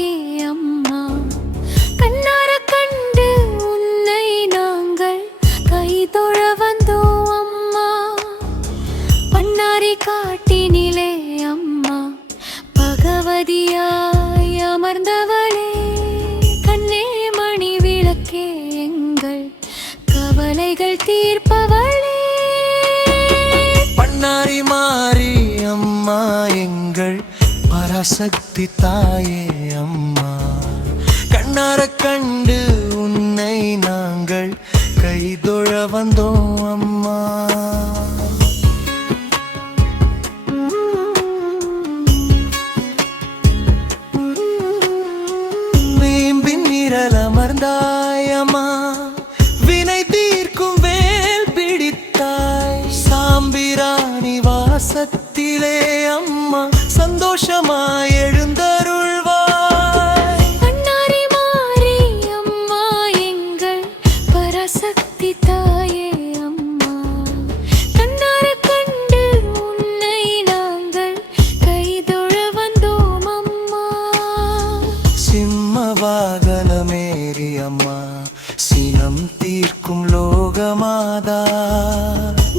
தாயே அம்மா கண்ணார கண்டு உன்னை நாங்கள் கைதொழ வந்தோம் அம்மா. பண்ணாரி காட்டினிலே அம்மா பகவதியாய் அமர்ந்தவளே, கண்ணே மணி விளக்கே எங்கள் கவலைகள் தீர்ப்பவளே. பண்ணாரி மாறி அம்மா எங்கள் பராசக்தி தாயே அம்மா, கண்ணார கண்டு உன்னை நாங்கள் கைதொழ வந்தோம் அம்மா. வீம்பின் நிழல் அமர்ந்தாயம்மா, வினை தீர்க்கும் வேல் பிடித்தாய். சாம்பிராணி வாசத்திலே அம்மா சந்தோஷமாய் எழுந்தருள்வாய். பண்ணாரி மாறி அம்மா எங்கள் பராசக்தி தாயே அம்மா, கண்ணார கண்டு உன்னை நாங்கள் கைதொழ வந்தோம் அம்மா. சிம்ம வாகனமேறி அம்மா சினம் தீர்க்கும் லோகமாதா,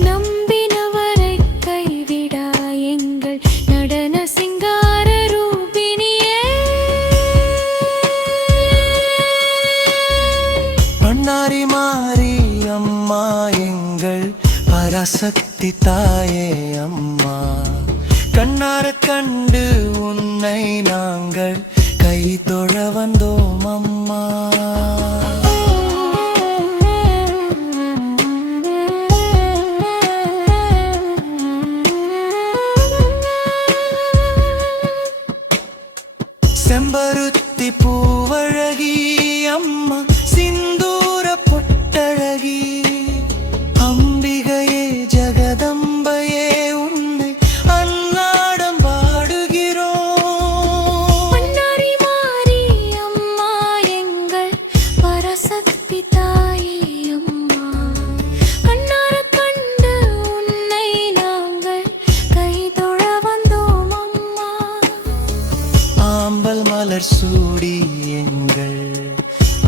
நம்பினவரை கைவிடா எங்கள் நடன சிங்கார ரூபினியே. பண்ணாரி மாறி அம்மா எங்கள் பராசக்தி தாயே அம்மா, கண்ணார கண்டு உன்னை நாங்கள் கைதொழ வந்தோம் அம்மா. செம்பருத்தி பூவழகி அம்மா சிந்தூர பொட்டழகி, அம்பிகையே ஜெகதம்பையே உன்னை அன்னாடம் பாடுகிறோம். பண்ணாரி மாறி அம்மா எங்கள் பராசக்தி தாயே அம்மா, கண்ணார கண்டு உன்னை நாங்கள் கைதொழ வந்தோம் அம்மா. ஆம்பல் மலர் சூடி எங்கள்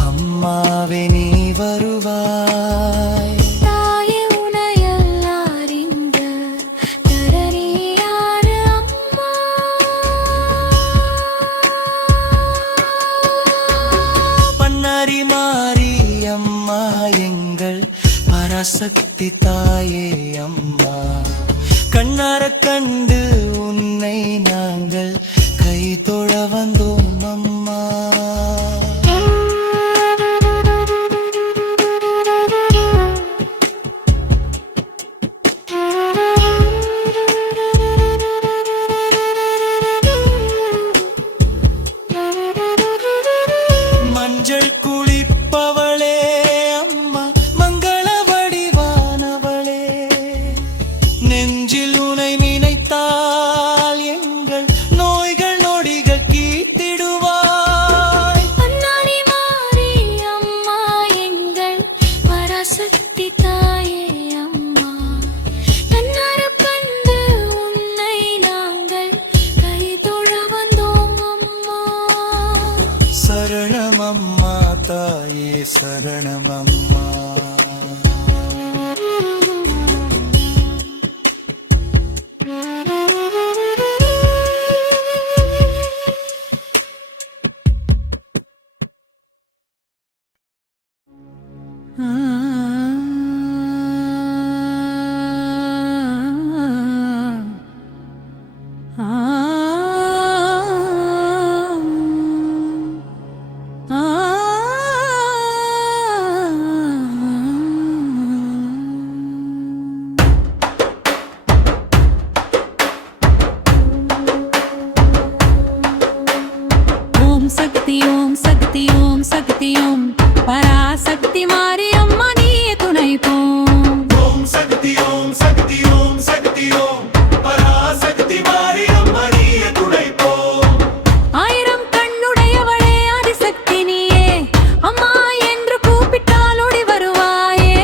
அம்மாவே நீ வருவாய். தாயே உனையல்லார் இந்த தரணி யாரு அம்மா. பண்ணாரி மாறி அம்மா எங்கள் பராசக்தி தாயே அம்மா, கண்ணார கண்டு உன்னை நாங்கள் கைதொழ வந்தோம் அம்மா. மஞ்சள் குளிப்பவளே அம்மா மங்கள வடிவானவளே, நெஞ்சில் உனை நினைத்தால் எங்கள் நோய்கள் நொடிகள் கீத்திடுவாய். பண்ணாரி மாறி அம்மா எங்கள் பராசக்தி தாயே அம்மா, கண்ணார கண்டு உன்னை நாங்கள் கைதொழ வந்தோம் அம்மா. சரணம் அம்மா தாயே சரணம் அம்மா. ஓம் சக்தி ஓம் சக்தி ஓம் சக்தி ஓம் பராசக்தி மாறி அம்மா நீயே துணை போம். ஓம் சக்தி ஓம் சக்தி ஓம் சக்தி ஓம் பராசக்தி மாறி அம்மா நீயே துணை போம். ஆயிரம் கண்ணுடையவளே ஆதிசக்தி நீயே அம்மா என்று கூப்பிட்டால் ஓடி வருவாயே.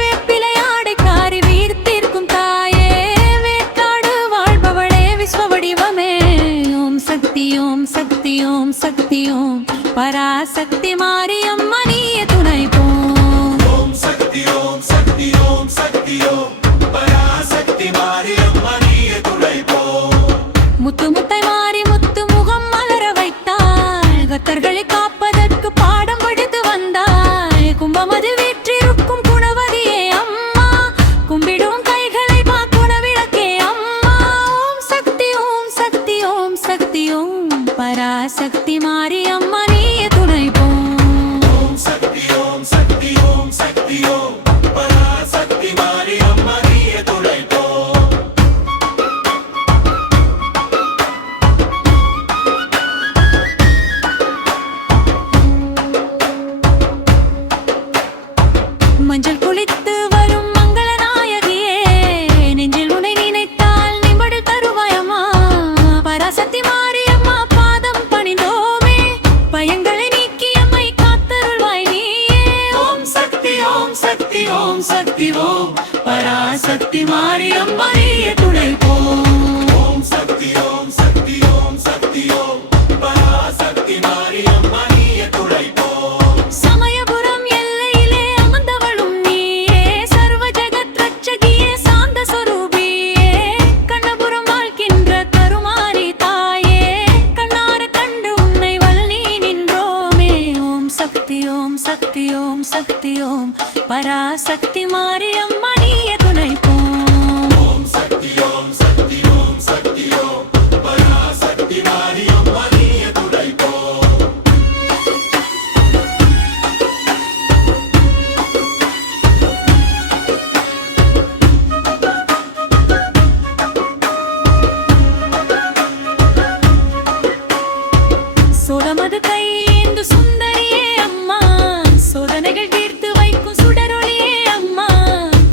வேப்பிலை ஆடைக்காரி வீர்த்திருக்கும் தாயே, வேட்காடு வாழ்பவளே விஸ்வ வடிவமே. ஓம் சக்தி ஓம் சக்தி ஓம் சக்தி சக்தி ஓம் பராசக்தி மாரியம்மா நீயே துணை போம். ஓம் சக்தி ஓம் சக்தி ஓம் சக்தி ஓம் பராசக்தி மாரியம்மா நீயே துணை போம். முத்து முத்தை மாறி முத்து முகம் மலர வைத்தாய், பக்தர்களை காப்பதற்கு பாடம் படித்து வந்தாய். கும்பமது வீற்றிருக்கும் குணவதியே அம்மா, கும்பிடும் கைகளை பாக்குண விளக்கே அம்மா. ஓம் சக்தி ஓம் சக்தி ஓம் சக்தி ஓம் பராசக்தி மாரியம்மா நீயே துணை போம். ஓம் சக்தி ஓம் சக்தி ஓம் சக்தி ஓம் பராசக்தி மாரியம்மா நீயே துணை போம். மஞ்சள் குளித்து வரும் மங்கள நாயகியே, நெஞ்சில் உன்னை நினைத்தால் நிம்மடி தருவாயம்மா. பராசக்தி மாரியம்மா பாதம் பணிந்தோமே, பயங்களை நீக்கி அம்மை காத்தருள்வாய் நீயே. ஓம் சக்தி ஓம் சக்தி ஓம் சக்தி ஓம் பராசக்தி மாரியம்மா நீயே துணை போம். ஓம் சக்தி ஓம் சக்தி ஓம் சக்தி ஓம் பராசக்தி மாரியம்மா நீயே துணை போம். சமயபுரம் எல்லையிலே அமர்ந்தவளும் நீயே, சர்வ ஜெகத் ரட்சகியே சாந்த சொரூபியே. கண்ணபுரம் வாழ்கின்ற கருமாரி தாயே, கண்ணார கண்டு உன்னை வள்ளி நின்றோமே. ஓம் சக்தி ஓம் சக்தி ஓம் சக்தி ஓம் பராசக்தி மாரியம்மா நீயே துணை போம். ஓம் சக்தி ஓம் சக்தி ஓம் சக்தி ஓம் பராசக்தி மாரியம்மா நீயே துணை போம். சோளமது கையேந்து சுந்தரியே அம்மா, சோதனைகள் தீர்த்து வைக்கும் சுடரொளியே அம்மா.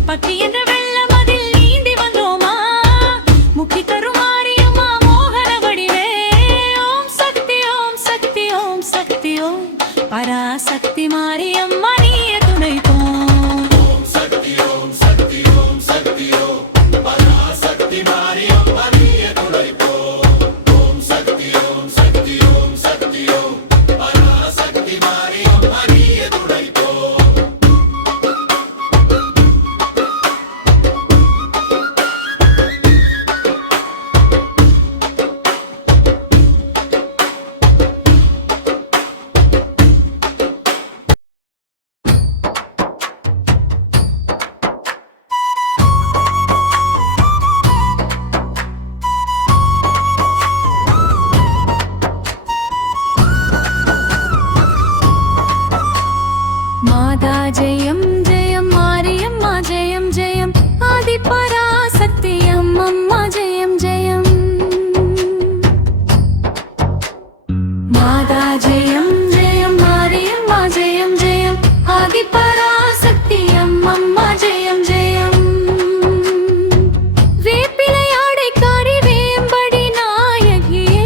பக்தி என்ற வெள்ளமதில் நீந்தி வந்தோமா, முக்கி தரும் மாரியம்மா மோகன வடிவே. ஓம் சக்தி ஓம் சக்தி ஓம் சக்தி ஓம் பராசக்தி மாரியம்மா நீயே துணை போம். ஓம் சக்தி ஓம் சக்தி ஓம் சக்தி ஓம் பராசக்தி மாரியம்மா நீயே துணை போம். ஓம் சக்தி ஓம் சக்தி ஓம் சக்தி ஓம் பராசக்தி மாரியம்மா நீயே துணை போம். மாதா ஜெயம் ஜெயம் மாரியம்மா ஜெயம் ஜெயம் ஆதி பராசக்தி அம்மம்மா ஜெயம் ஜெயம். மாதா ஜெயம் ஜெயம் மாரியம்மா ஜெயம் ஜெயம் ஆதி பராசக்தி அம்மம்மா ஜெயம் ஜெயம். வேப்பிலையாடை காரி வேம்படி நாயகியே,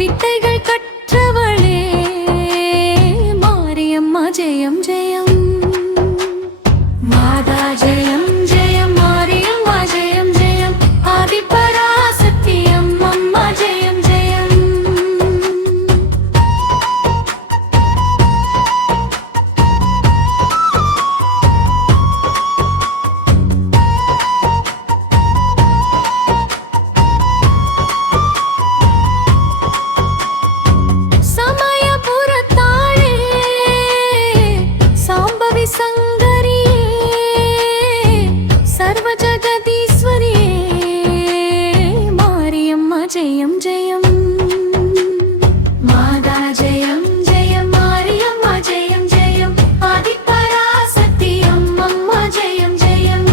வித்தைகள் கற்றவளே மாரியம்மா ஜெயம் ஜெயம். மாதா ஜெயம் ஜெயம் மாரியம்மா ஜெயம் ஜெயம் ஆதி பராசக்தி அம்மம்மா ஜெயம் ஜெயம். சமயபுரத்தாளே சாம்பவி சங்கரியே, சர்வ ஜகதீஸ்வரியே மாரியம்மா ஜெயம் ஜெயம். மாதா ஜெயம் ஜெயம் மாரியம்மா ஜெயம் ஜெயம் ஆதி பராசக்தி அம்மம்மா ஜெயம் ஜெயம்.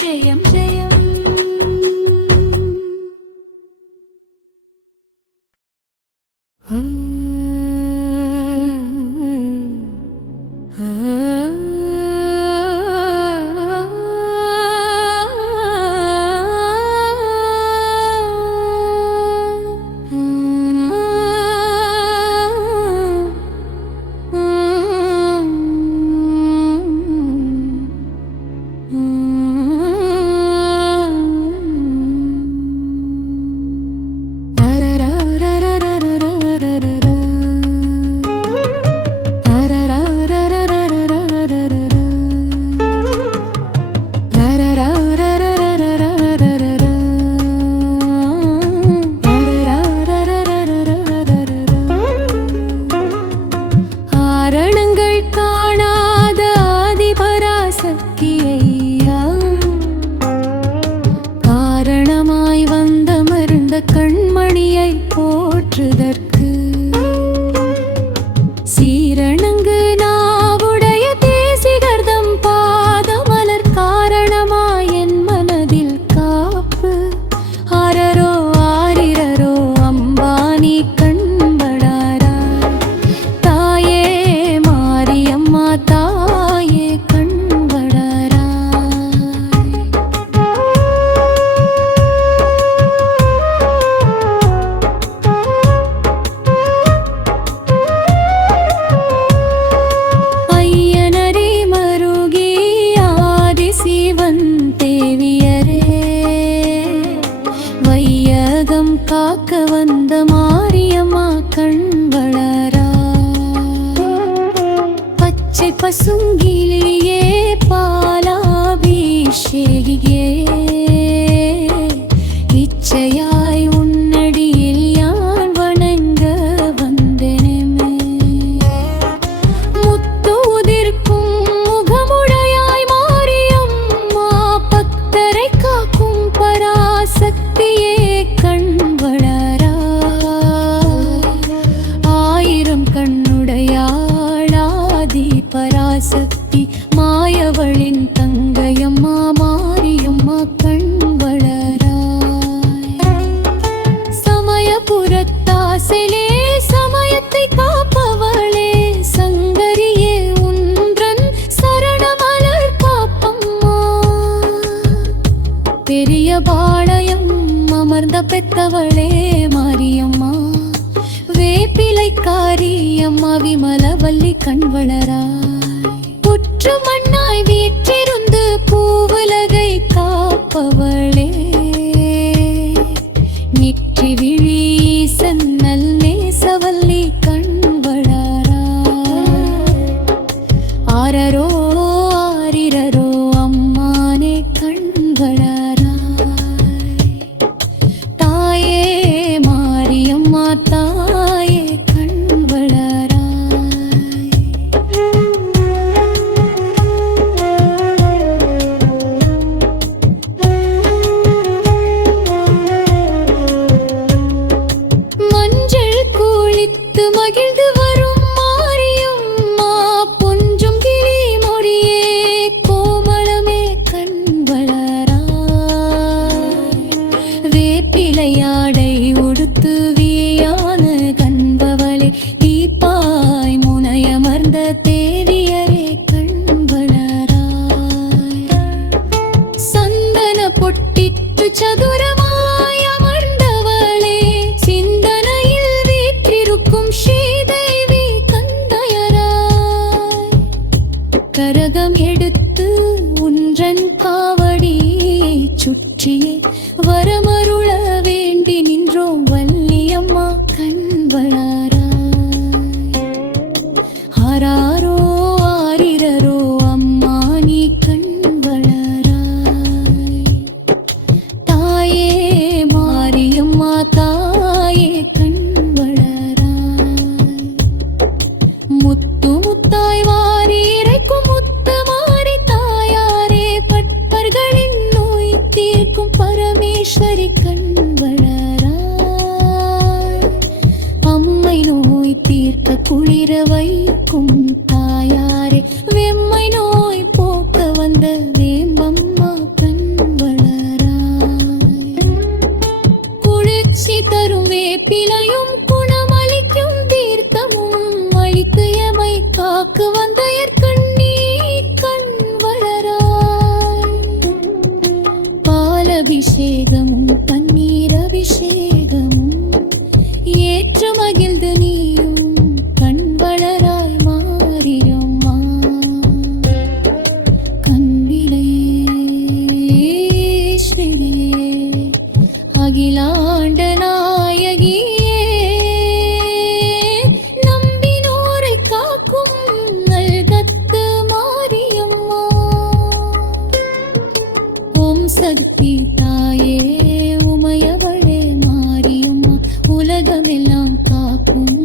ஜெயம் ஜெயம். கண்மணியை போற்றுதற்கு சீரணங்கு நாவுடைய தேசிகர்தம் பாதமலர் காரணமாய் என் மனதில் காப்பு. ஆரரோ ஆரிரரோ அம்பானி கண்படாரா தாயே மாரியம்மா தாயே கண்படாரா. காக்க வந்த மாரியம்மா கண்வளரா பச்சை பசுங்கிளியே பாலாபிஷேகியே இச்சையாய் உன்னடியில் யான் வணங்க வந்தேனே. முத்து உதிர்க்கும் முகமுடையாய் மாரியம்மா பக்தரை காக்கும் பராசக்தியே பராசக்தி மாயவளின் தங்கையம்மா மாரியம்மா கண்வளராய். சமயபுரத்தாசிலே சமயத்தை காப்பவளே சங்கரியே உன்றன் சரணமலர் காப்பம்மா. பெரிய பாளையம் அமர்ந்த பெத்தவளே மாரியம்மா வேப்பிலைக்காரி அம்மா விமலவல்லி கண்வளராய். புற்று மண்ணாய் வீற்றிருந்து பூவுலகை காப்பவளே நிற்றி விழி சன்னல் நேசவல்லி கண்வளராய். ஆரரோ ஆரிரரோ அம்மானே கண்வளராய். தாயே மாரியம்மா தாயே மகிழ்ந்து வரும் மாரியம்மா பொஞ்சும் கிளி மொழியே கோமளமே கண்வளராய். வேப்பிலையாடை உடுத்து வீயான கண்பவளே தீப்பாய் முனையமர்ந்த தேவியரே கண்வளராய். சந்தன பொட்டிட்டு சதுரமாய் கரகம் எடுத்து உன்றன் காவடியை சுற்றியே வரமருள வேண்டி நின்றோம் வள்ளியம்மா கண்வளராய். ஆராரோ ஆரிரரோ அம்மா நீ கண்வளராய். தாயே மாரியம்மா தாயே கண்வளராய். முத்து முத்தாய் வாரி இறைக்கும் முத்து மாறி தாயாரே பட்பர்களின் நோய் தீர்க்கும் பரமேஸ்வரி கண்வளராய். அம்மை நோய் தீர்க்க குளிர வைக்கும் தாயாரே வெம்மை நோய் போக்க வந்த வேம்பம்மா கண் வேப்பிலையும் குணமளிக்கும் தீர்த்தமும் அளித்து எமை காக்கு வந்த கண்ணி கண் வளராய் பாலபிஷேகமும் பன்னீர் அபிஷேகமும் ஏற்று மகிழ்ந்து நீயும் கண் வளராய் மாரியம்மா கண்விலேஸ்வரியே அகிலாண்ட நாயகியே நம்பினோரை காக்கும் நல்கத்து மாரியம்மா ஓம் சக்தி தாயே உமையவளே மாரியம்மா உலகமெல்லாம் காக்கும்